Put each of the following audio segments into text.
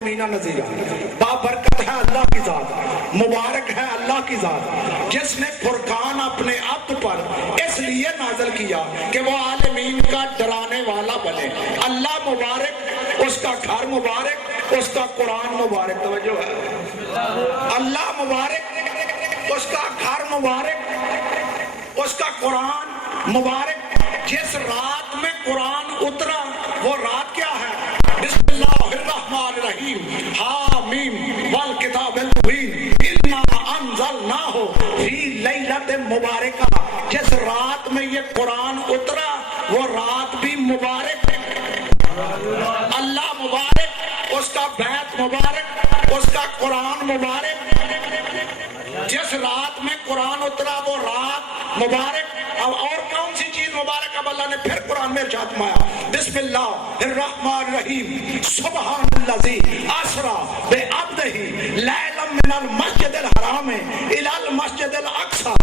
مینا نظیرہ بابرکت ہے اللہ کی ذات، مبارک ہے اللہ کی ذات، جس نے فرقان اپنے عبد پر اس لیے نازل کیا کہ وہ عالمین کا ڈرانے والا بنے۔ اللہ مبارک، اس کا گھر مبارک، اس کا قرآن مبارک۔ توجہ ہے، اللہ مبارک، اس کا گھر مبارک، اس کا قرآن مبارک۔ جس رات میں قرآن اترا وہ رات کیا ہے؟ بسم اللہ الرحمن الرحیم، حامیم والکتاب المبین، انا انزلناہ فی لیلۃ مبارکہ۔ جس رات میں یہ قرآن اترا وہ رات بھی مبارک۔ اللہ مبارک، اس کا بیت مبارک، اس کا قرآن مبارک۔ جس رات میں قرآن اترا وہ رات مبارک۔ اب اور کون سی چیز مبارک؟ اب اللہ نے پھر قرآن میں ارشاد فرمایا، بسم اللہ الرحمن الرحیم، سبحان الذی اسری بعبدہ لیلا من المسجد الحرام الی المسجد الاقصی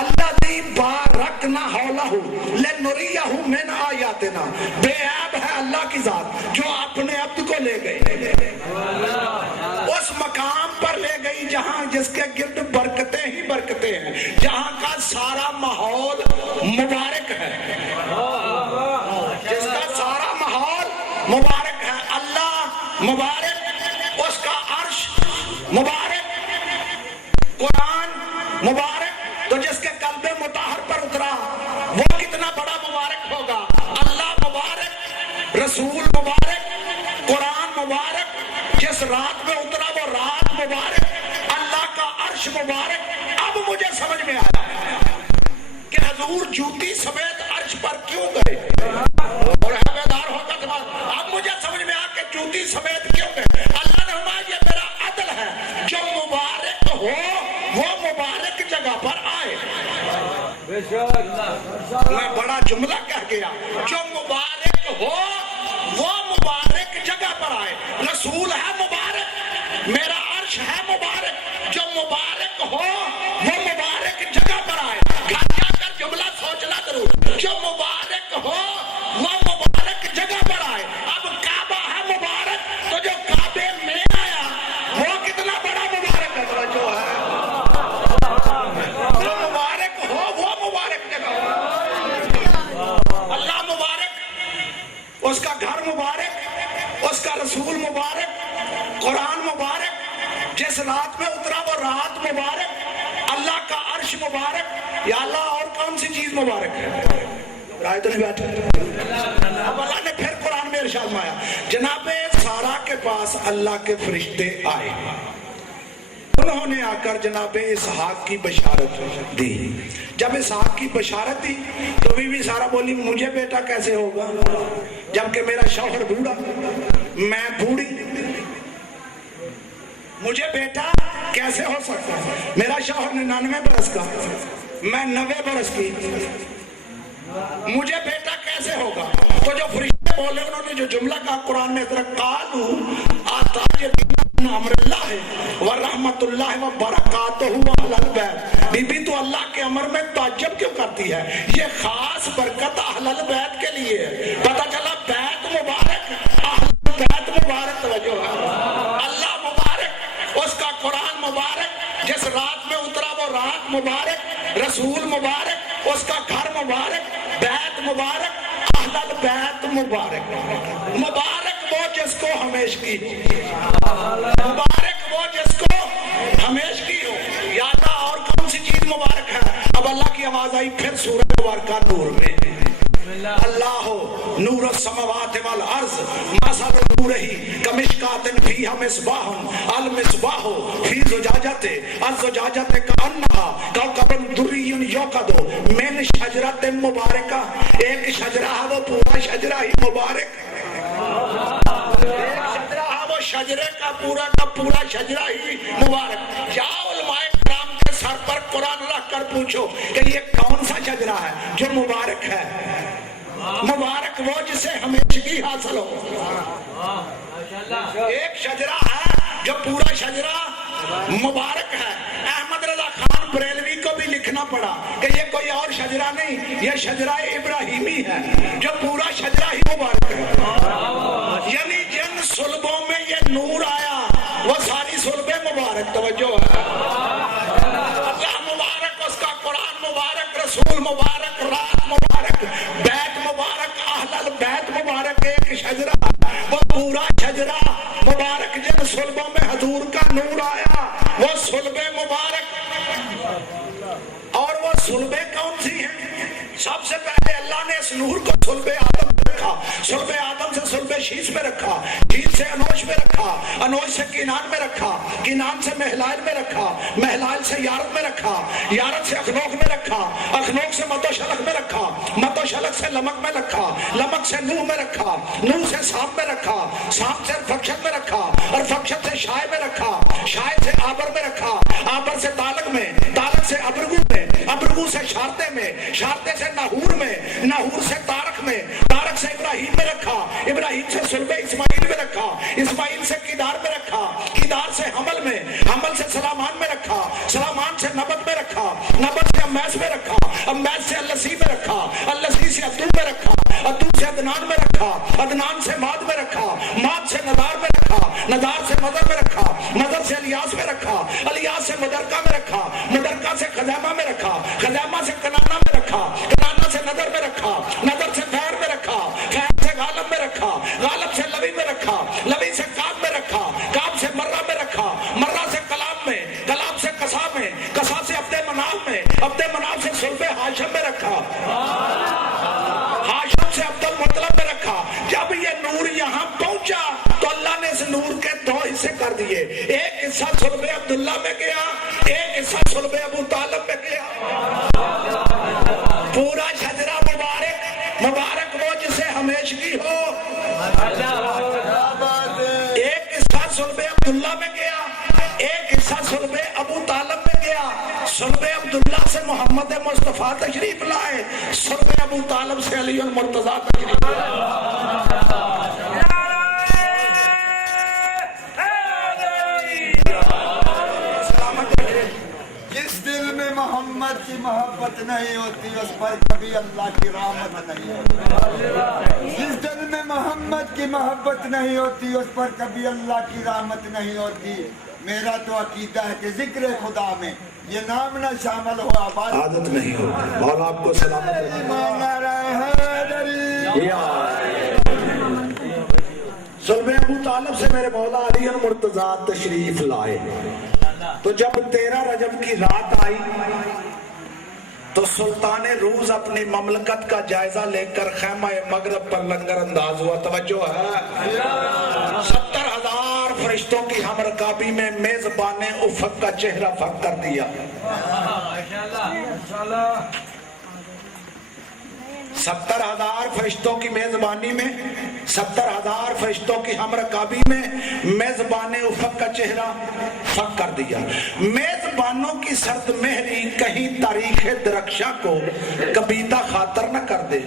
الذی بارکنا حولہ لنریہ من آیاتنا۔ بے عیب ہے اللہ کی ذات جو اپنے عبد کو لے گئی، اس مقام پر لے گئی جہاں جس کے گرد برکتیں ہی برکتیں ہیں، جہاں کا سارا ماحول مبارک ہے، جس کا سارا ماحول مبارک ہے۔ اللہ مبارک، اس کا عرش مبارک، قرآن مبارک۔ تو جس کے قلب مطہر پر اترا وہ کتنا بڑا مبارک ہوگا۔ اللہ مبارک، رسول مبارک، قرآن مبارک۔ جس رات میں اترا وہ رات مبارک، اللہ کا عرش مبارک۔ اب مجھے سمجھ میں آیا کہ حضور جوتی سمیت عرش پر کیوں گئے، اور حویدار ہوگا دماغ۔ اب مجھے سمجھ میں آیا کہ جوتی سمیت کیوں گئے۔ اللہ نے فرمایا یہ میرا عدل ہے، جو مبارک ہو وہ مبارک جگہ پر آئے۔ میں بڑا جملہ کہہ گیا، جو مبارک ہو وہ مبارک جگہ پر آئے۔ رسول ہے مبارک، میرا عرش ہے مبارک، جو مبارک ہو وہ مبارک جگہ پر آئے۔ گھر جا کر جملہ سوچنا ضرور، جو مبارک ہو وہ مبارک جگہ پر آئے۔ اب کعبہ ہے مبارک، تو جو کعبے میں آیا وہ کتنا بڑا مبارک ہے۔ جو ہے جو مبارک ہو وہ مبارک جگہ ہو۔ اللہ مبارک، اس کا گھر مبارک، اس کا رسول مبارک، قرآن مبارک۔ جس رات میں اترا وہ رات مبارک، اللہ کا عرش مبارک۔ یا اللہ اور کون سی چیز مبارک ہے؟ رائے تو نہیں بیٹھے۔ اب اللہ نے پھر قرآن میں ارشاد فرمایا، جناب سارا کے پاس اللہ کے فرشتے آئے، انہوں نے آ کر جناب اسحاق کی بشارت دی۔ جب اسحاق کی بشارت دی تو بی بی سارا بولی مجھے بیٹا کیسے ہوگا جبکہ میرا شوہر بوڑھا، میں بوڑھی، مجھے بیٹا کیسے ہو سکتا ہے؟ میرا شوہر 99 برس کا، میں 90 برس کی، مجھے بیٹا کیسے ہوگا؟ تو جو فرشتے بولے انہوں نے جو جملہ کہا قرآن میں قالوا اتعجبین من امر اللہ ورحمۃ اللہ وبرکاتہ اہل البیت۔ بی بی تو اللہ کے امر میں تعجب کیوں کرتی ہے؟ یہ خاص برکت اہل البیت کے لیے ہے۔ پتہ چلا بیت مبارک، اہل البیت مبارک۔ توجہ ہے، اللہ مبارک، اس کا قرآن مبارک۔ جس رات میں اترا وہ رات مبارک، رسول مبارک، اس کا گھر مبارک، بیت مبارک، اہل البیت مبارک۔ مبارک وہ جس کو ہمیشگی ہو، مبارک وہ جس کو ہمیشگی ہو۔ یا اللہ اور کون سی چیز مبارک ہے؟ اب اللہ کی آواز آئی پھر سورہ مبارکہ نور میں، اللہ نور السماوات والارض مثل نورہ کمشکاۃ فیہا مصباح المصباح فی زجاجۃ الزجاجۃ کأنہا کوکب دری یوقد من شجرۃ مبارکہ۔ ایک شجرہ ہے وہ پورا شجرہ ہی مبارک، ایک شجرہ ہے وہ شجرے کا پورا شجرہ ہی مبارک۔ یا علماء کرام کے سر پر قرآن رکھ کر پوچھو کہ یہ کون سا شجرہ ہے جو مبارک ہے؟ مبارک وہ جسے ہمیشگی حاصل ہو۔ ایک شجرہ ہے جو پورا شجرہ مبارک ہے۔ احمد رضا خان بریلوی کو بھی لکھنا پڑا کہ یہ کوئی اور شجرہ نہیں، یہ شجرہ ابراہیمی ہے جو پورا شجرہ ہی مبارک ہے۔ یعنی جن صلبوں میں یہ نور آیا وہ ساری صلب مبارک، توجہ ہے، اللہ مبارک، اس کا قرآن مبارک، رسول مبارک، رات مبارک، بیت مبارک، اہل البیت مبارک، ایک شجرہ، وہ پورا شجرہ مبارک جن صلبوں میں حضور کا نور آیا وہ صلب مبارک۔ اور وہ صلبیں کون سی ہیں؟ سب سے پہلے اللہ نے اس نور کو صلب آدم میں رکھا، صلب آدم سے صلب شیس میں رکھا، شیس سے انوش میں رکھا، انوش سے کینان میں رکھا، کینان سے مہلائل میں رکھا، مہلائل سے یارد میں رکھا، یارد سے اخنوخ میں رکھا، اخنوخ سے مد و شلق میں رکھا، مد و شلق سے لمک میں رکھا، لمک سے نوح میں رکھا، نوح سے سام میں رکھا، سام سے ارفکشد میں رکھا، ارفکشد سے شائع میں رکھا، شائع سے آبر میں رکھا، آبر سے تالق میں، تالق سے ابرگو میں، ابرگو سے شارتے میں، شارتے سے ناہور میں، ناہور سے تارک میں، تارک سے ابراہیم میں رکھا، ابراہیم سے صلب اسماعیل میں رکھا، اسماعیل سے کیدار میں رکھا، کیدار سے حمل میں، حمل سے سلامان میں رکھا، سلامان سے نبت میں رکھا، نبت سے امیس میں رکھا، امیس سے اللسی میں رکھا، اللسی سے عدو میں رکھا، عدو سے عدنان میں رکھا، عدنان سے ماد میں رکھا، ماد سے ندار میں رکھا، ندار سے مدر میں رکھا، مدر سے الیاس میں رکھا، الیاس سے مدرکہ میں رکھا، مدرکہ سے خزیمہ میں رکھا، خزیمہ سے کنانہ میں رکھا، کنانہ سے نظر میں رکھا، نظر سے فیر میں رکھا، فیر سے غالب میں رکھا، غالب سے لوی میں رکھا، لوی سے کاب میں رکھا، کاب سے مرہ میں رکھا، مرہ سے کلاب میں، کلاب سے قصا میں، قصا سے عبد مناف میں، عبد مناف سے صلب ہاشم میں رکھا، ہاشم سے عبد المطلب میں رکھا۔ جب یہ نور یہاں پہنچا تو اللہ نے اس نور کے دو حصے کر دیے، ایک حصہ صلب عبداللہ میں گیا، ایک حصہ صلب ابو طالب میں گیا۔ پورا شجرہ مبارک، مبارک وہ جسے ہمیشگی ہو، ایک حصہ صلب عبداللہ میں گیا، ایک حصہ صلب ابو طالب میں گیا۔ صلب عبداللہ سے محمد مصطفیٰ تشریف لائے، صلب ابو طالب سے علی المرتضیٰ تشریف لائے۔ جس دل میں محمد کی محبت نہیں ہوتی اس پر کبھی اللہ کی رحمت نہیں ہوتی، جس دل میں محمد کی محبت نہیں ہوتی اس پر کبھی اللہ کی رحمت نہیں ہوتی۔ میرا تو عقیدہ ہے کہ ذکر خدا میں یہ نام نہ شامل ہو عادت نہیں ہوتی۔ مولا آپ کو سلامت صلب ابو طالب سے میرے مولا علی المرتضیٰ تشریف لائے۔ تو جب 13 رجب کی رات آئی تو سلطان روز اپنی مملکت کا جائزہ لے کر خیمہ مغرب پر لنگر انداز ہوا۔ توجہ ہے، 70,000 فرشتوں کی ہم رکابی میں میزبان افق کا چہرہ فق کر دیا۔ 70,000 فرشتوں کی میزبانی میں، 70,000 فرشتوں کی ہم رکابی میں میزبان افق کا چہرہ فق کر دیا۔ میزبانوں کی سرد مہری کہیں تاریخ درخشاں کو کبیدہ خاطر نہ کر دے،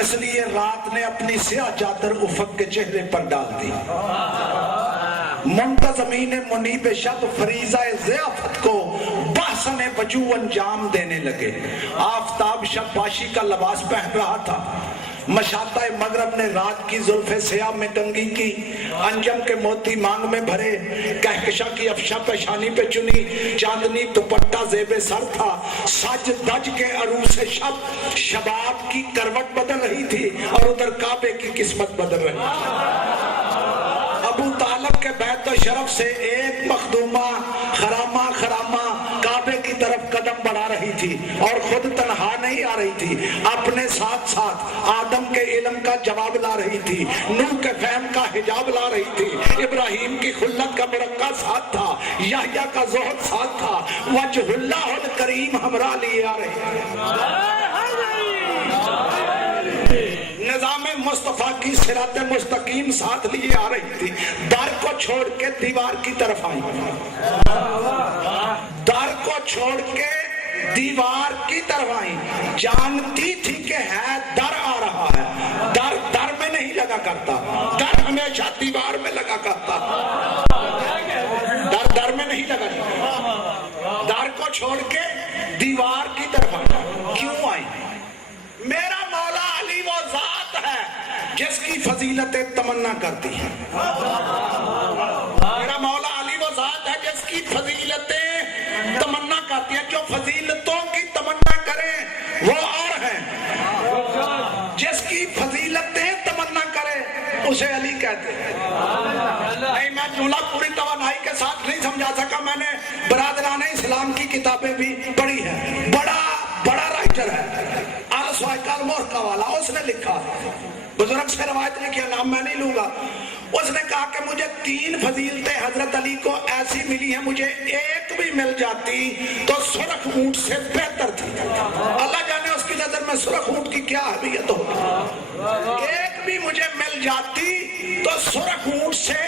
اس لیے رات نے اپنی سیاہ چادر افق کے چہرے پر ڈال دی۔ منتظمین منیب شب فریضہ ضیافت کو بحسن وجو انجام دینے لگے۔ آفتاب شب باشی کا لباس پہن رہا تھا، مشاطہ مغرب نے رات کی زلف سیاہ میں کنگھی کی، انجم کے موتی مانگ میں بھرے، کہکشاں کی افشا پیشانی پہ چنی، چاندنی دوپٹہ زیب سر تھا، سج دج کے عروس شب شباب کی کروٹ بدل رہی تھی اور ادھر کعبے کی قسمت بدل رہی تھی۔ ابو طالب کے بیت و شرف سے ایک مخدومہ خرامہ کعبے کی طرف قدم بڑھا رہی تھی اور خود تنہا نہیں آ رہی تھی، اپنے ساتھ ساتھ آدم کے علم کا جواب لا رہی تھی، نوح کے فہم کا حجاب لا رہی تھی، ابراہیم کی خلت کا مرقع ساتھ تھا، یحییٰ کا زہد ساتھ تھا، وجہ اللہ الکریم ہمراہ لیے آ رہی تھی۔ نظام مصطفیٰ کی صراط مستقیم ساتھ لیے آ رہی تھی۔ در کو چھوڑ کے دیوار کی طرف آئی، در کو چھوڑ کے دیوار کی طرف آئی، جانتی تھی کہ ہے در آ رہا ہے، در میں نہیں لگا کرتا، در ہمیشہ دیوار میں لگا کرتا، در میں نہیں لگا کرتا، در کو چھوڑ کے دیوار کی طرف آئی۔ کیوں آئی؟ میرا مولا علی وہ ذات ہے جس کی فضیلت تمنا کرتی ہے۔ کہتے ہیں. نہیں میں جملہ پوری توانائی کے ساتھ نہیں سمجھا سکا. میں نے برادران اسلام کی کتابیں بھی پڑھی ہیں. بڑا رائٹر ہے آل-سوائق المحرقہ والا, اس نے لکھا, بزرگ سے روایت نے کیا, نام میں نہیں لوں گا. اس نے کہا کہ مجھے 3 فضیلتیں حضرت علی کو ایسی ملی ہیں, مجھے ایک بھی مل جاتی تو سرخ اونٹ سے بہتر تھی. اللہ جانے اس کی نظر میں سرخ اونٹ کی کیا اہمیت ہو. ایک بھی مجھے مل جاتی تو سرخ اونٹ سے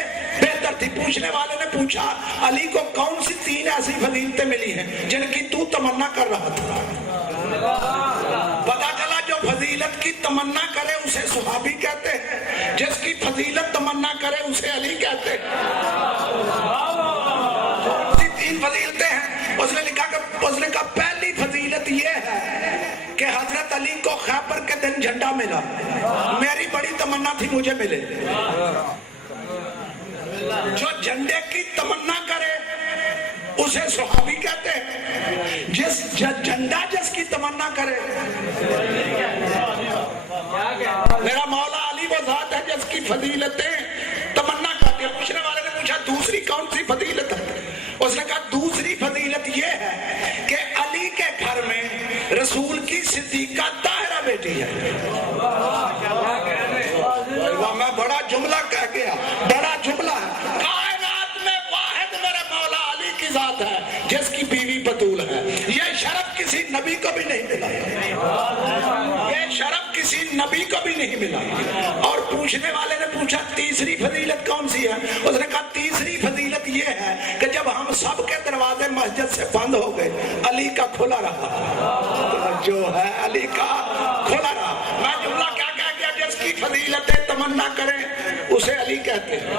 بہتر تھی. پوچھنے والے نے پوچھا علی کو کون سی 3 ایسی فضیلتیں ملی ہیں جن کی تو تمنا کر رہا تھا. پتا چلا جو فضیلت کی تمنا کرے اسے صحابی کہتے ہیں, جس کی فضیلت تمنا کرے اسے علی کہتے ہیں. 3 فضیلتیں ہیں. اس نے کہا پہلی فضیلت یہ ہے کہ حضرت علی کو خیبر کے دن جھنڈا ملا. میری بڑی تمنا تھی مجھے ملے. جو جھنڈے کی تمنا کرے اسے صحابی کہتے ہیں. جھنڈا جس کی تمنا کرے, میرا مولا علی وہ ذات ہے جس کی فضیلتیں تمنا کرتے ہیں. پوچھنے والے نے پوچھا دوسری کون سی فضیلت ہے. اس نے کہا دوسری فضیلت یہ ہے کہ علی کے گھر میں رسول کی صدیقہ طاہرہ بیٹی ہے. میں بڑا جملہ کہہ گیا, بڑا جملہ ہے. کائنات میں واحد میرے مولا علی کی ذات ہے جس کی بیوی بطول ہے. یہ شرف کسی نبی کو بھی نہیں ملا, یہ شرف کسی نبی کو بھی نہیں ملا. اور پوچھنے والے نے پوچھا تیسری فضیلت کون سی ہے. اس نے کہا تیسری فضیلت یہ ہے کہ جب ہم سب کے دروازے مسجد سے بند ہو گئے علی کا کھلا رہا. جو ہے علی کا کھلا رہا. میں جملہ کیا کہہ گیا, جس کی فضیلتیں تمنا کریں اسے علی کہتے ہیں.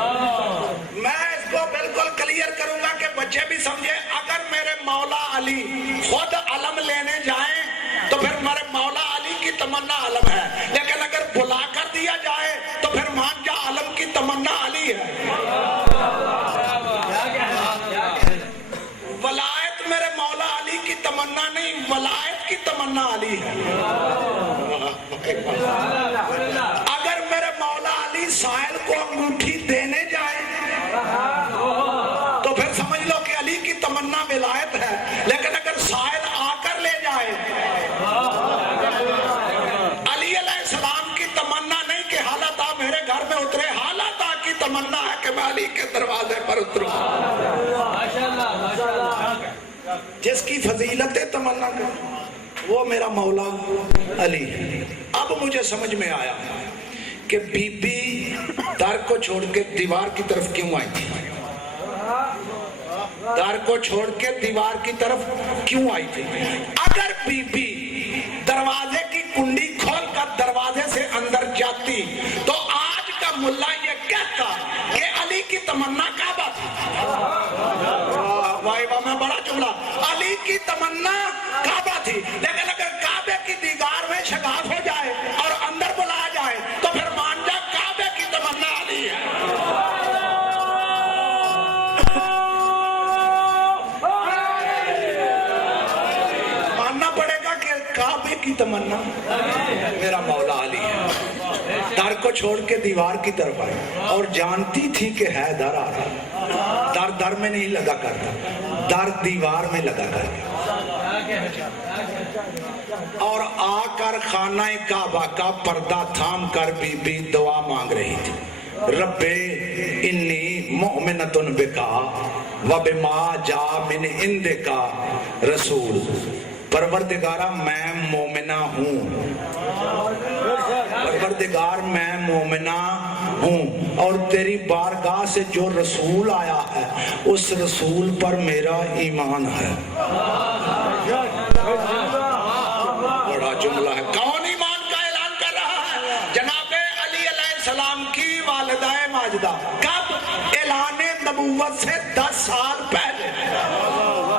میں اس کو بالکل کلیئر کروں گا کہ بچے بھی سمجھے. اگر میرے مولا علی خود علم لینے جائیں تو پھر میرے مولا علی کی تمنا علم ہے, لیکن اگر بلا کر دیا جائے تو پھر مان جا علم کی تمنا علی ہے. ولایت میرے مولا علی کی تمنا نہیں, ولایت کی تمنا علی ہے. اگر میرے مولا علی سائل کو انگوٹھی دینے جائے تو پھر سمجھ لو کہ علی کی تمنا ولایت ہے, لیکن اگر سائل آ کر لے جائے, علی علیہ السلام کی تمنا نہیں کہ حالت آ میرے گھر میں اترے, حالت آ کی تمنا ہے کہ میں علی کے دروازے پر اتروں. جس کی فضیلتیں تمنا کر وہ میرا مولا علی. اب مجھے سمجھ میں آیا کہ بی بی در کو چھوڑ کے دیوار کی طرف کیوں آئی تھی. در کو چھوڑ کے دیوار کی طرف کیوں آئی تھی. اگر بی بی دروازے کی کنڈی کھول کر دروازے سے اندر جاتی تو آج کا ملا یہ کہتا کہ علی کی تمنا کعبہ تھی. واہ واہ, میں بڑا جملہ. علی کی تمنا کعبہ تھی, لیکن اگر کعبے کی دیوار میں شگاف ہو جائے اور اندر بلایا جائے تو پھر مان جا کعبے کی تمنا علی ہے. ماننا پڑے گا کہ کعبے کی تمنا میرا مولا علی ہے. در کو چھوڑ کے دیوار کی طرف آئی اور جانتی تھی کہ ہے در آ رہا. در میں نہیں لگا کرتا, در دیوار میں لگا کرتا. اور آ کر خانہ کعبہ کا پردہ تھام کر بی بی دعا مانگ رہی تھی. رب انی مؤمنۃ بکا و بما جا من عندک رسول. پروردگارہ میں مومنہ ہوں, پروردگار میں مومنہ ہوں, اور تیری بارگاہ سے جو رسول آیا ہے اس رسول پر میرا ایمان ہے. بڑا جملہ ہے. کون ایمان کا اعلان کر رہا ہے؟ جناب علی علیہ السلام کی والدہ ماجدہ. کب؟ اعلان نبوت سے 10 سال پہلے.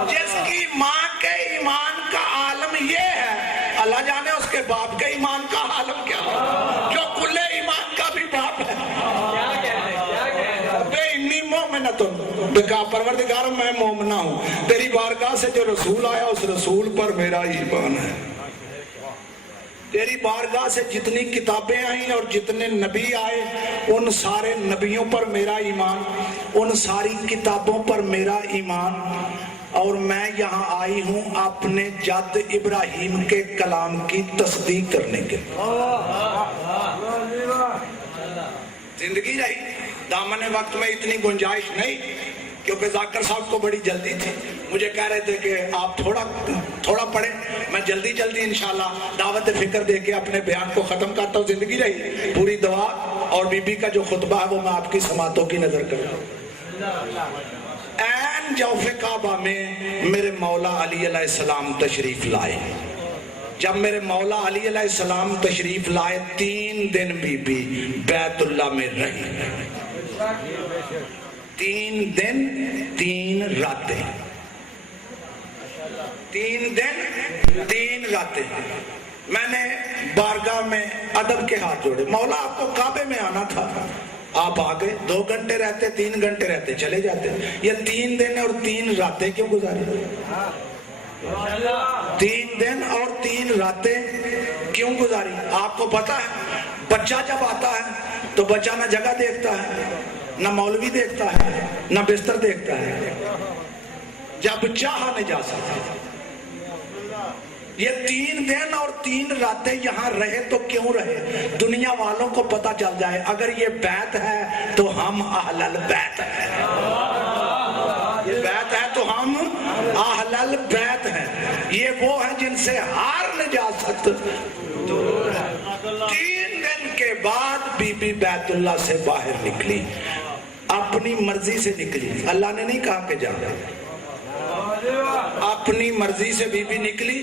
جس کی ماں کے ایمان کا عالم یہ ہے, اللہ جانے اس کے باپ کے ایمان کا عالم کیا ہے, جو کل ایمان کا بھی باپ ہے. بے انی مومنۃ بکا, پروردگار میں مومنہ ہوں, تیری بارگاہ سے جو رسول آیا اس رسول پر میرا ایمان ہے. تیری بارگاہ سے جتنی کتابیں آئیں اور جتنے نبی آئے ان سارے نبیوں پر میرا ایمان، ان ساری کتابوں پر میرا ایمان، اور میں یہاں آئی ہوں اپنے جد ابراہیم کے کلام کی تصدیق کرنے کے۔ زندگی رہی، دامن وقت میں اتنی گنجائش نہیں، کیونکہ ذاکر صاحب کو بڑی جلدی تھی، مجھے کہہ رہے تھے کہ آپ تھوڑا پڑھیں، میں جلدی انشاءاللہ دعوت فکر دے کے اپنے بیان کو ختم کرتا ہوں۔ زندگی رہی، پوری دعا اور بی بی کا جو خطبہ ہے وہ میں آپ کی سماعتوں کی نظر کرتا ہوں۔ این جوف کعبہ میں میرے مولا علی علیہ السلام تشریف لائے۔ جب میرے مولا علی علیہ السلام تشریف لائے 3 دن بی بی بیت اللہ میں رہی، 3 دن 3 راتیں، 3 دن 3 راتیں۔ میں نے بارگاہ میں ادب کے ہاتھ جوڑے، مولا آپ کو کعبے میں آنا تھا، آپ آگئے، 2 گھنٹے رہتے 3 گھنٹے رہتے چلے جاتے، یہ 3 دن اور 3 راتیں کیوں گزاری؟ 3 دن اور 3 راتیں کیوں گزاری؟ آپ کو پتا ہے بچہ جب آتا ہے تو بچہ نہ جگہ دیکھتا ہے، نہ مولوی دیکھتا ہے، نہ بستر دیکھتا ہے، جب چاہا نہیں جا سکتا۔ یہ 3 دن اور 3 راتیں یہاں رہے تو کیوں رہے؟ دنیا والوں کو پتا چل جائے اگر یہ بیت ہے تو ہم اہل البیت ہیں، یہ بیت ہے تو ہم اہل البیت ہیں، یہ وہ ہیں جن سے ہار نہیں جا سکتے۔ 3 دن کے بعد بی بی بیت اللہ سے باہر نکلی، اپنی مرضی سے نکلی، اللہ نے نہیں کہا کہ جا، اپنی مرضی سے بی بی نکلی،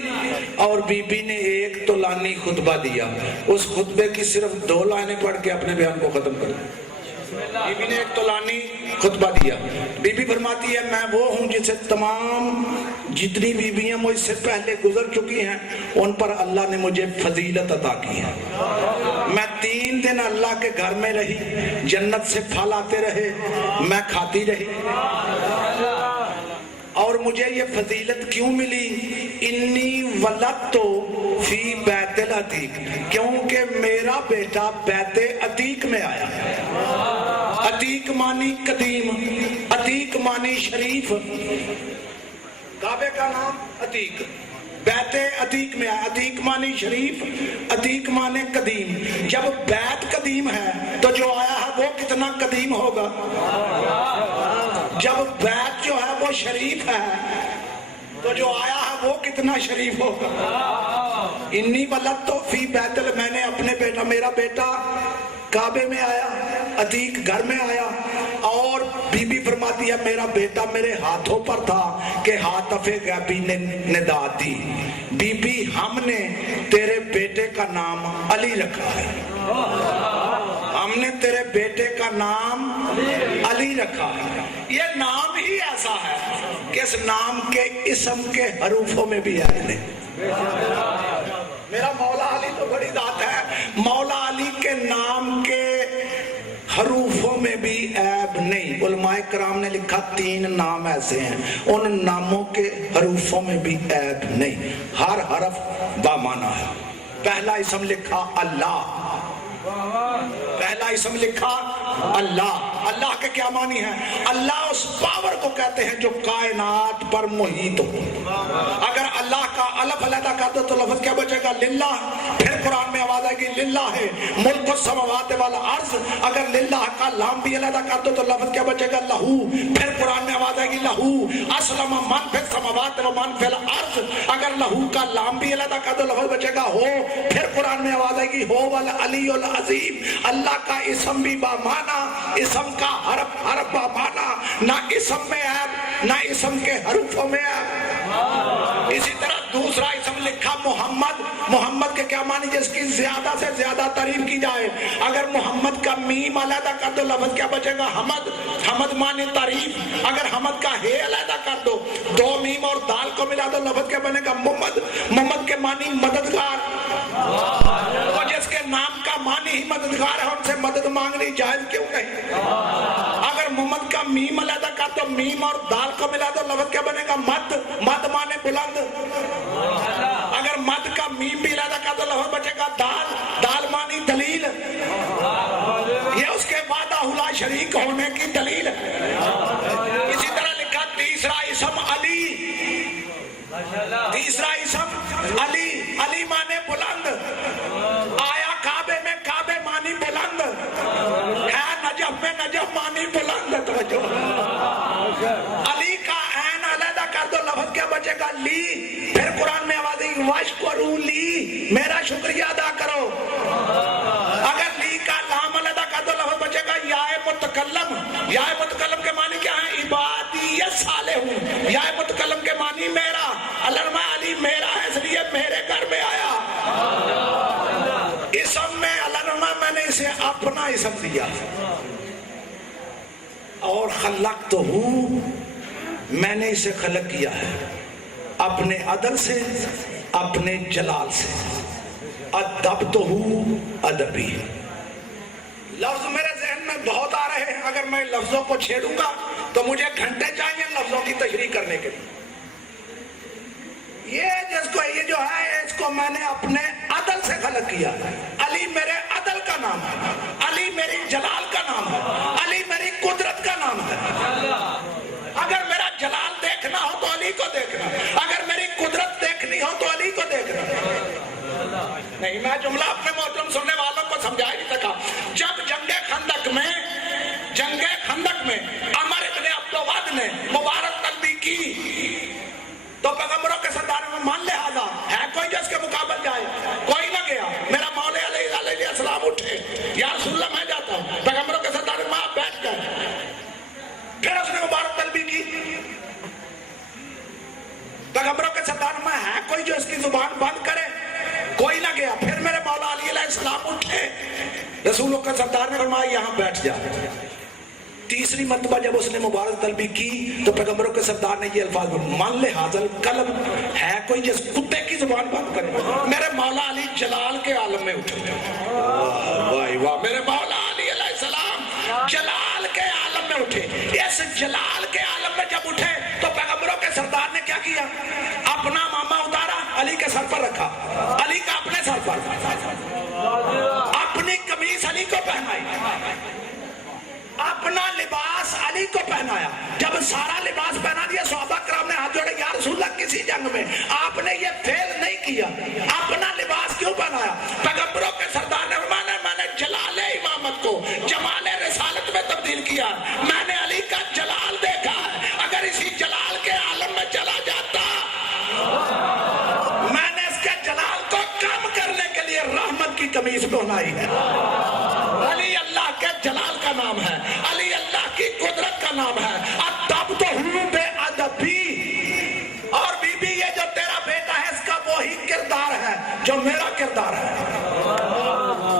اور بی بی نے 1 طولانی خطبہ دیا، اس خطبے کی صرف 2 لائنیں پڑھ کے اپنے بیان کو ختم کر۔ بی بی نے 1 طولانی خطبہ دیا۔ بی بی فرماتی ہے میں وہ ہوں جسے تمام جتنی بیویاں مجھ سے پہلے گزر چکی ہیں ان پر اللہ نے مجھے فضیلت عطا کی ہے۔ میں 3 دن اللہ کے گھر میں رہی، جنت سے پھل آتے رہے، میں کھاتی رہی، اور مجھے یہ فضیلت کیوں ملی؟ انی ولدت فی بیت العتیق، کیونکہ میرا بیٹا بیت عتیق میں آیا۔ عتیق مانی قدیم، عتیق مانی شریف، کعبے کا نام عتیق، بیت عتیق میں آیا۔ عتیق مانی شریف، عتیق مانی قدیم۔ جب بیت قدیم ہے تو جو آیا ہے وہ کتنا قدیم ہوگا؟ جب بیت جو ہے وہ شریف ہے تو جو آیا ہے وہ کتنا شریف ہوگا؟ انی ولدت فی بیت، میں نے اپنے بیٹا، میرا بیٹا کعبے میں آیا، عتیق گھر میں آیا، اور بی بی فرماتی ہے میرا بیٹا میرے ہاتھوں پر تھا کہ ہاتف غیبی نے ندا دی، بی بی ہم نے تیرے بیٹے کا نام علی رکھا ہے، ہم نے تیرے بیٹے کا نام علی رکھا ہے۔ یہ نام ہی ایسا ہے کہ اس نام کے اسم کے حروفوں میں بھی عیب نہیں۔ میرا مولا علی تو بڑی ذات ہے، مولا علی کے نام کے حروفوں میں بھی عیب نہیں۔ علماء کرام نے لکھا 3 نام ایسے ہیں ان ناموں کے حروفوں میں بھی عیب نہیں، ہر حرف بامعنی ہے۔ پہلا اسم لکھا اللہ، پہلا اسم لکھا اللہ۔ اللہ کے کیا معنی ہے؟ اللہ اس پاور کو کہتے ہیں جو کائنات پر محیط ہو۔ اگر اللہ کا الف علیحدہ کر دو تو لفظ کیا بچے گا؟ للہ۔ پھر قرآن میں آواز آئے گی للہ ہے ملک السماوات والارض، اگر للہ کا لام بھی علیحدہ کر دو تو لفظ کیا بچے گا؟ لہو۔ پھر قرآن میں آواز آئے گی لہو اسلم من فی السماوات و من فی الارض، اگر لہو کا لام بھی علیحدہ کر دو لفظ بچے گا ہو۔ پھر قرآن میں آواز آئے گی ہو والعلی العظیم، اللہ کا اسم بھی بامعنی، اسم کا حرف بامعنی، نہ اسم میں عیب نہ اسم کے حروفوں میں عیب۔ اسی طرح دوسرا اسم لکھا محمد، محمد کے کیا معنی؟ جس کی زیادہ سے زیادہ تعریف کی جائے۔ اگر محمد کا میم علیحدہ کر دو لفظ کیا بچے گا؟ حمد، حمد معنی تعریف۔ اگر حمد کا ہے علیحدہ کر دو، 2 میم اور دال کو ملا دو لفظ کیا بنے گا؟ محمد، محمد کے معنی مددگار، اور جس کے نام کا معنی ہی مددگار ہے ان سے مدد مانگنی جائز کیوں نہیں؟ اگر محمد کا میم علیحدہ کر دو، میم اور دال کو ملا دو لفظ کیا بنے گا؟ مد، مد معنی بلند۔ اگر مد کا میم بھی علیحدہ کر دو لفظ بچے گا شریک ہونے کی دلیل ہے۔ اسی طرح لکھا تیسرا اسم علی، تیسرا اسم علی، علی مانے بلند، آیا کعبے میں کعبے مانی بلند، ہے نجف میں نجف مانی بلند۔ توجہ، علی کا عین علیحدہ کر دو، لفظ کیا بچے گا؟ لی۔ پھر قرآن میں آواز ہے واشکروا لی، میرا شکریہ ادا کرو۔ اگر لی کا لام علیحدہ کر دو، لفظ بچے گا یا متکلم۔ یا متکلم کے معنی کیا ہے؟ عبادیت صالح ہوں۔ یا متکلم کے معنی میرا، علامہ علی میرا ہے اس لیے میرے گھر میں آیا۔ اسم میں علامہ میں نے اسے اپنا اسم دیا، اور خلقتہ میں نے اسے خلق کیا ہے اپنے عدل سے، اپنے جلال سے۔ ادبتہ ادبی، لفظ میرے ذہن میں بہت آ رہے ہیں، اگر میں لفظوں کو چھیڑوں گا تو مجھے گھنٹے چاہیے لفظوں کی تشریح کرنے کے لیے۔ یہ جو ہے اس کو میں نے اپنے عدل سے خلق کیا۔ علی میرے عدل کا نام ہے، علی میری جلال کا نام ہے، علی میری قدرت کا نام ہے۔ اگر میرا جلال دیکھنا ہو تو علی کو دیکھنا، اگر میری قدرت دیکھنی ہو تو علی کو دیکھنا۔ نہیں، میں جملہ اپنے محترم سننے والوں کو سمجھا ہی نہیں سکا۔ جب جنگ خندق میں عمر ابن عبدود نے مبارک طلبی کی تو پیغمبروں کے سردار میں مان لہذا ہے کوئی جو اس کے مقابل جائے؟ کوئی نہ گیا۔ میرا مولا علیہ السلام اٹھے، یا رسول اللہ میں جاتا ہوں، پیغمبروں کے سردار میں آپ بیٹھ گئے۔ پھر اس نے مبارک طلبی کی، پیغمبروں کے سردار میں ہے کوئی جو اس کی زبان بند کرے؟ کوئی نہ گیا۔ پھر میرے مولا علیہ السلام اٹھے، رسولوں کے سردار نے فرمایا یہاں بیٹھ جا۔ تیسری مرتبہ جب اس نے مبارک طلبی کی تو پیغمبروں کے سردار نے یہ الفاظ بولے، مان لے حاضر قلم ہے کوئی جس کتے کی زبان بند کرے؟ میرے مولا علی جلال کے عالم میں اٹھے۔ واہ واہ، میرے مولا علی علیہ السلام جلال کے عالم میں اٹھے۔ اس جلال کے عالم میں جب اٹھے تو پیغمبروں کے سردار نے کیا کیا؟ اپنا ماما اتارا، علی کے سر پر رکھا، علی کا اپنے سر پر، اپنی قمیص علی کو پہنائی، اپنا لباس علی کو پہنایا۔ جب سارا لباس پہنا دیا صحابہ کرام نے ہاتھ جوڑے، یا رسول اللہ کسی جنگ میں آپ نے یہ فعل نہیں کیا، اپنا لباس کیوں پہنایا؟ پیغمبروں کے سردار نے فرمایا میں نے جلال امامت کو جمال رسالت میں تبدیل کیا، میں نے علی کا جلال دیکھا ہے، اگر اسی جلال کے عالم میں چلا جاتا میں نے اس کے جلال کو کم کرنے کے لیے رحمت کی قمیص پہنائی ہے۔ علی اللہ کے جلال کا نام ہے، علی اللہ کی قدرت کا نام ہے۔ ادبتہ بے ادبی، اور بی بی یہ جو تیرا بیٹا ہے اس کا وہی کردار ہے جو میرا کردار ہے۔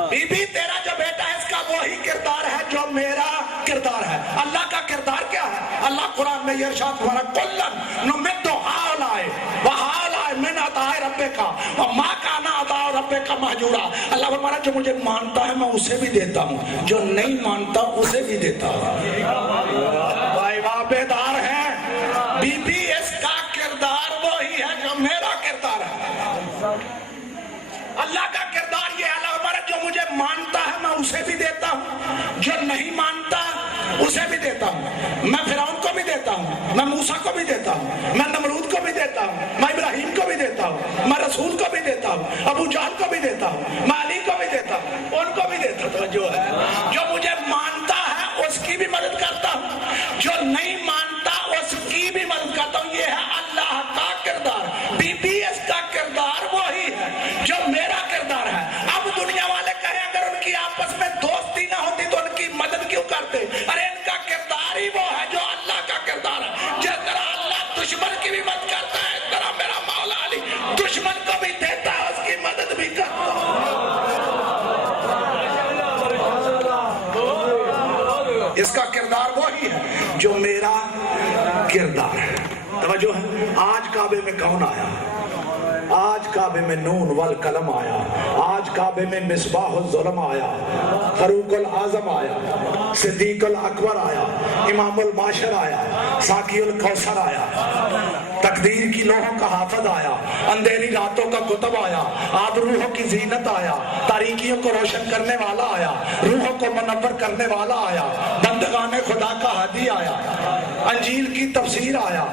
بی بی تیرا جو بیٹا ہے اس کا وہی کردار ہے جو میرا کردار ہے۔ اللہ کا کردار کیا ہے؟ اللہ قرآن میں یہ ارشاد فرمایا کلن نمد ہؤلاء وہؤلاء من عطاء ربک وما کان عطاء ربک مہجورا۔ اللہ فرمایا جو مجھے مانتا ہے میں اسے بھی دیتا ہوں، جو نہیں مانتا اسے بھی دیتا ہوں۔ بھائی واہ، بیدار ہے۔ بی بی اس کا کردار وہی ہے جو میرا کردار ہے۔ اللہ کا کردار یہ ہے، اللہ فرمایا جو مجھے مانتا ہے میں اسے بھی دیتا ہوں، جو نہیں مانتا اسے بھی دیتا ہوں۔ میں فرعون کو بھی دیتا ہوں، میں موسیٰ کو بھی دیتا ہوں، میں نمرود کو بھی دیتا ہوں، میں ابراہیم کو بھی دیتا ہوں، میں رسول کو بھی دیتا ہوں، ابو جہل کو بھی دیتا ہوں، میں علی کو بھی دیتا ہوں، ان کو بھی دیتا ہوں۔ جو ہے جو مجھے مانتا ہے اس کی بھی مدد کرتا ہوں، جو نہیں مانتا اس کی بھی مدد کرتا ہوں۔ یہ ہے اللہ کا کردار۔ بی بی اس کا کردار وہی ہے جو میرا کردار ہے۔ اب دنیا والے کہیں اگر ان کی آپس میں دوستی نہ ہوتی تو ان کی مدد کیوں کرتے؟ ارے ان کا کردار ہی وہ ہے جو اللہ کا کردار ہے۔ جس طرح اللہ دشمن کی بھی مدد کرتا ہے اس طرح میرا مولا علی دشمن کو بھی دیتا ہے، اس کی مدد بھی کرتا ہے۔ اس کا کردار وہی ہے جو میرا کردار ہے۔ توجہ ہے۔ آج کعبے میں کون آیا؟ آج کعبے میں نون والقلم آیا، آج کعبے میں مصباح الظلم آیا، فاروق الاعظم آیا، صدیق الاکبر آیا، امام الماشر آیا, ساقی الکوثر آیا, تقدیر کی لوحوں کا حافظ آیا, اندھیری راتوں کا کتب آیا, آب روحوں کی زینت آیا, تاریکیوں کو روشن کرنے والا آیا, روحوں کو منور کرنے والا آیا, بندگان خدا کا ہادی آیا, انجیل کی تفسیر آیا,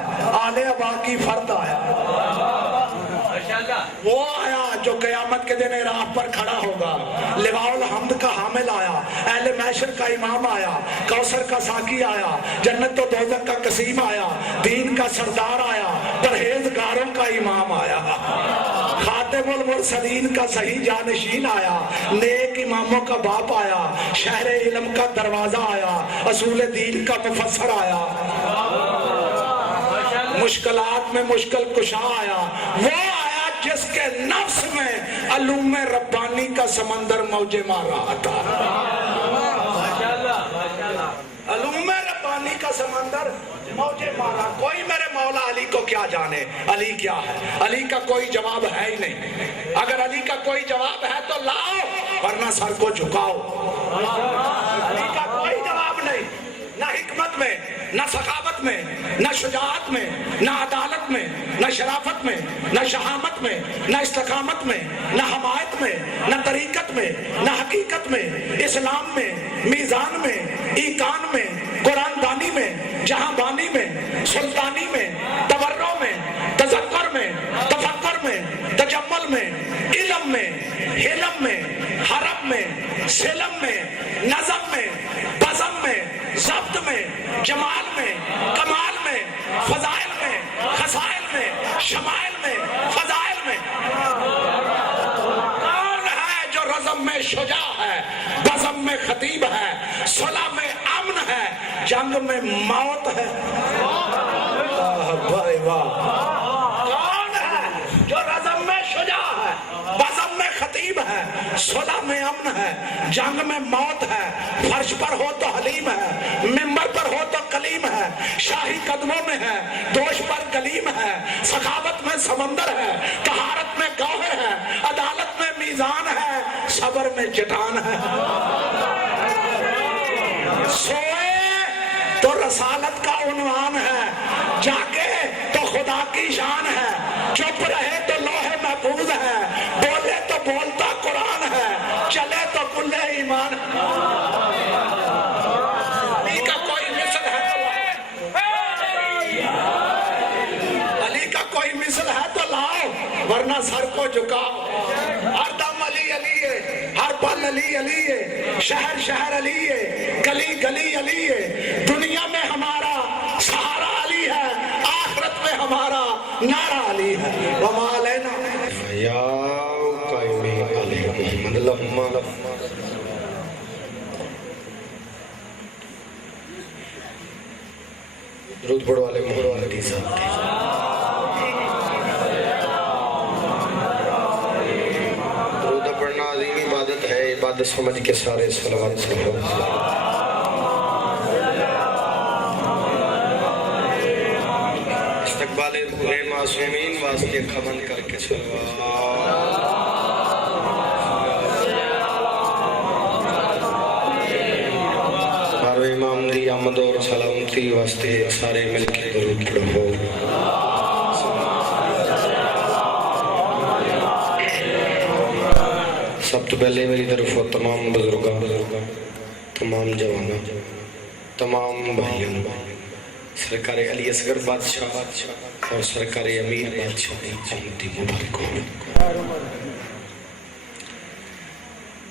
آل ابا کی فرد آیا. وہ آیا جو قیامت کے دن راہ پر کھڑا ہوگا, لواء الحمد کا حامل آیا, اہل محشر کا امام آیا, کوثر کا ساقی آیا, جنت و دوزخ کا قسیم آیا, دین کا سردار آیا, پرہیزگاروں کا امام آیا, خاتم المرسلین کا صحیح جانشین آیا, نیک اماموں کا باپ آیا, شہر علم کا دروازہ آیا, اصول دین کا مفسر آیا, مشکلات میں مشکل کشا آیا, وہ آیا جس کے نفس میں علوم ربانی کا سمندر موجے مار رہا تھا. علوم ربانی کا سمندر موجے مارا. کوئی میرے مولا علی کو کیا جانے, علی کیا ہے, علی کا کوئی جواب ہے ہی نہیں. اگر علی کا کوئی جواب ہے تو لاؤ, ورنہ سر کو جھکاؤ. علی کا کوئی جواب نہیں, نہ حکمت میں, نہ سخاوت میں, نہ شجاعت میں, نہ عدالت میں, نہ شرافت میں, نہ شہامت میں, نہ استقامت میں, نہ حمایت میں, نہ طریقت میں, نہ حقیقت میں, اسلام میں, میزان میں, ایقان میں, قرآن دانی میں, جہاں بانی میں, سلطانی میں, تورع میں, تذکر میں, تفکر میں, تجمل میں, علم میں, حلم میں, حرم میں, سلم میں, نظم میں, بزم میں, ضبط میں, جمال میں, کمال میں, فضائل میں, خصائل میں, شمائل میں, فضائل میں. کون ہے جو رزم میں شجاع ہے, بزم میں خطیب ہے, صلح میں امن ہے, جنگ میں موت ہے. واہ واہ. کون ہے جو رزم میں شجاع ہے, بزم میں خطیب ہے, صلح میں امن ہے, جنگ میں موت ہے, فرش پر ہو تو حلیم ہے, منبر پر ہو تو کلیم ہے, شاہی قدموں میں ہے, دوش پر گلیم ہے, سخاوت میں سمندر ہے, طہارت میں گوہر ہے, عدالت میں میزان ہے, صبر میں چٹان ہے. سوئے تو رسالت کا عنوان ہے, جاگے تو خدا کی شان ہے, چپ رہے تو لوح محفوظ ہے, بولے تو بولتا قرآن ہے, چلے تو کل ایمان ہے. علی کا کوئی مثل ہے تو علی کا کوئی مثل ہے تو لاؤ, ورنہ سر کو جھکاؤ. ہر دم علی علی ہے, ہر پل علی علی ہے, شہر شہر علی ہے, گلی گلی علی ہے. دنیا میں ہمارا سہارا علی ہے, آخرت میں ہمارا نعرہ علی ہے. وما علینا یا قائم علی محمد اللہم. درود پڑھو والے محمد صاحب. درود پڑھنا عظیم عبادت ہے, عبادت سمجھ کے سارے صلوات پڑھو. استقبال روح معصومین واسطے خبن کر کے صلوات. ہمارے امام دی آمد اور سلامتی واسطے سارے مل کے درود پڑھو. سب تو پہلے میری طرف تمام بزرگاں, تمام جوانوں, تمام بھائیوں, سرکار علی اصغر بادشاہ اور سرکار امیر بادشاہ کی آمدی مبارک ہو.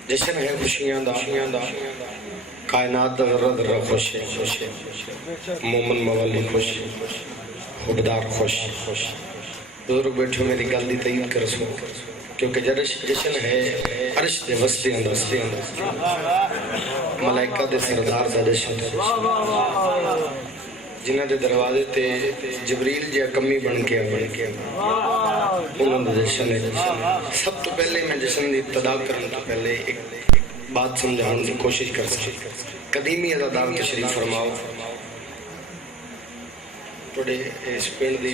جشن ہے خوشیاں دا, کائنات دا ذرہ ذرہ خوش ہے, مومن موالی خوش, حقدار خوش. بزرگ بیٹھو میری گل دی تائید کر سو, کیونکہ جشن ہے عرش دے وسطے اندر, ملائکہ دے سردار دا جشن ہے, جنہ دے دروازے تے جبریل جیا کمی بن کے انہوں نے جشن ہے. سب تو پہلے میں جشن دی ابتدا کرنے تو پہلے ایک بات سمجھانے کی کوشش کر سکتے. قدیمی ازادار تشریف فرماؤ. تھوڑے اس پینڈ دی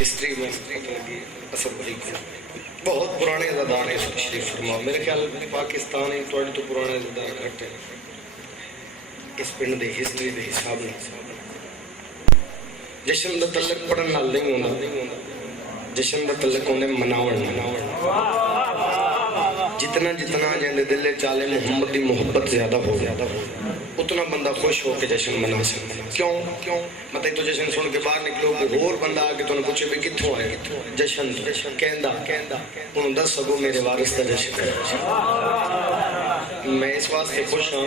ہسٹری میں اثر بڑی بہت پرانے ازادار ہیں تشریف فرماؤ. میرے خیال پاکستان ہی تھوڑے تو پرانے ازادار گھٹ ہیں اس پینڈ دی ہسٹری دے حساب میں. جشن دا تعلق پڑھن نال نہیں ہوندا، جشن دا تعلق ہوندے مناون جتنا جتنا جندے دل چالے محمد دی محبت زیادہ ہو اتنا بندہ خوش ہو کے جشن منا سکتا ہے۔ کیوں مطلب تو جشن سن کے باہر نکلو کوئی اور بندہ آ کے تو پوچھے بھی کتھوں آئے جشن کہندا انہوں دس سگو میرے وارث دا جشن ہے۔ میں اس واسطے خوش ہاں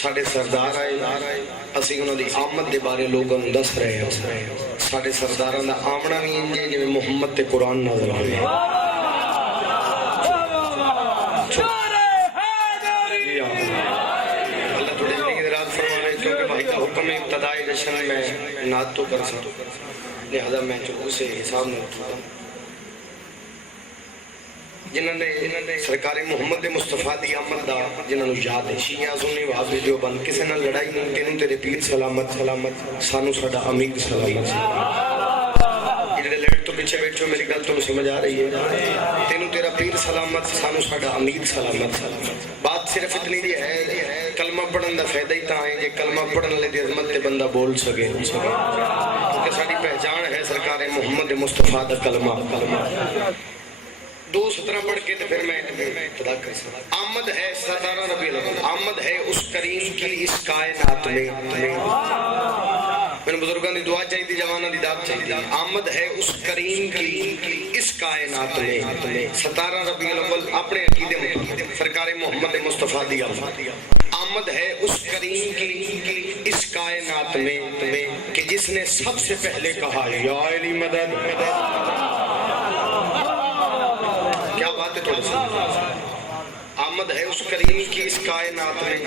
ساڈے سردار آئے اسی انہوں دی آمد دے بارے لوگوں دس رہے ہیں، ساڈے سرداراں دا آمنا بھی انجے جویں محمد تے قرآن نازل ہوئے۔ حکم ابتدائی جشن میں نعت تو کر سکتا لہذا میں چکو سے حساب نہ اٹھتا جنہوں نے سرکار محمد مصطفیٰ دی آمد دا جنہوں نے یاد ہے شیعہ سنی وہابی دیوبند کسی نہ لڑائی نہیں تینوں تیرے پیر سلامت سانو ساڈا امیر سلامت جڑے لیٹ تو پیچھے بیٹھو میری گل تمہیں سمجھ آ رہی ہے تینوں تیرا پیر سلامت سانو ساڈا امیر سلامت بات صرف اتنی دی ہے کلمہ پڑھن دا فائدہ ہی تاں ہے کہ کلمہ پڑھن والے دی عظمت تے بندہ بول سکے کیونکہ ساری پہچان ہے سرکار محمد مصطفیٰ دا کلمہ دو سترہ پڑھ کے تو پھر میں ابتدا کر سکتا آمد ہے 17 ربیع الاول آمد ہے اس کریم کی اس کائنات میں میرے بزرگاں دی دعا چاہیے جواناں دی داد چاہیے آمد ہے اس کریم کی اس کائنات میں 17 ربیع الاول اپنے عقیدے میں سرکار محمد مصطفیٰ دی آمد ہے اس کریم کی اس کائنات میں کہ جس نے سب سے پہلے کہا یا علی مدد کیا بات ہے تھوڑا سا آمد ہے اس کریم کی اس کائنات میں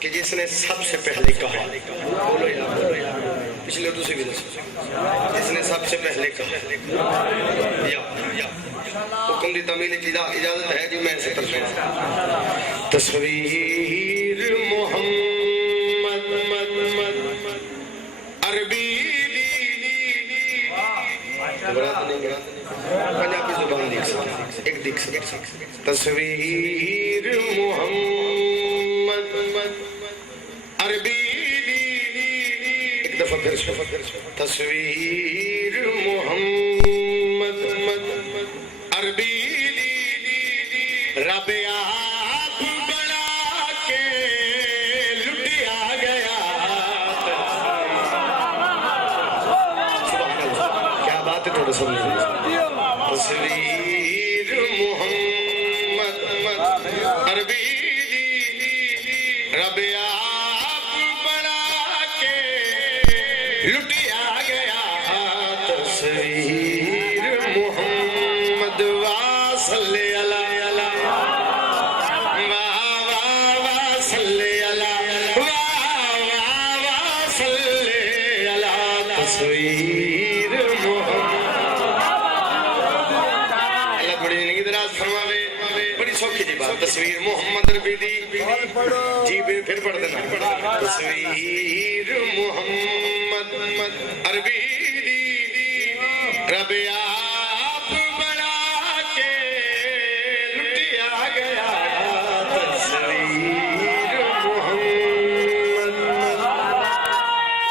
کہ جس نے سب سے پہلے کہا بولو یا پچھلے دوسرے بھی جس نے سب سے پہلے کہا یا حکم دی تعمیل اجازت ہے جو میں سے تصویر محمد عربی پنجابی زبان ایک دیکھ سکتے تصویر محمد عربی ایک دفعہ پھر تصویر محمد عربی رب آپ بڑا کے لٹیا گیا کیا بات ہے تھوڑا سمجھ تصویر محمد عربی رب آپ بڑا کے لٹیا گیا تصویر محمد واصل تصویر محمد عربی جی پھر پڑھ دینا تصویر محمد عربی رب آپ بڑا کے لٹیا گیا تصویر محمد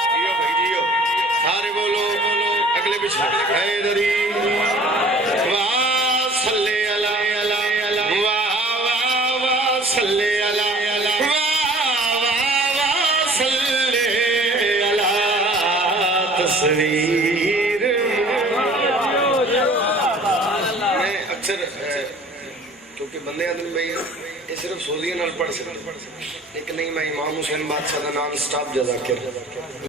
جیو بھائی جیو سارے بولو اگلے پچھلے حیدری کیونکہ بندے آدمی بھائی یہ صرف سعودیہ نال پڑھ سکتے لیکن نہیں میں امام حسین بادشاہ کا نام سٹاپ جزاکر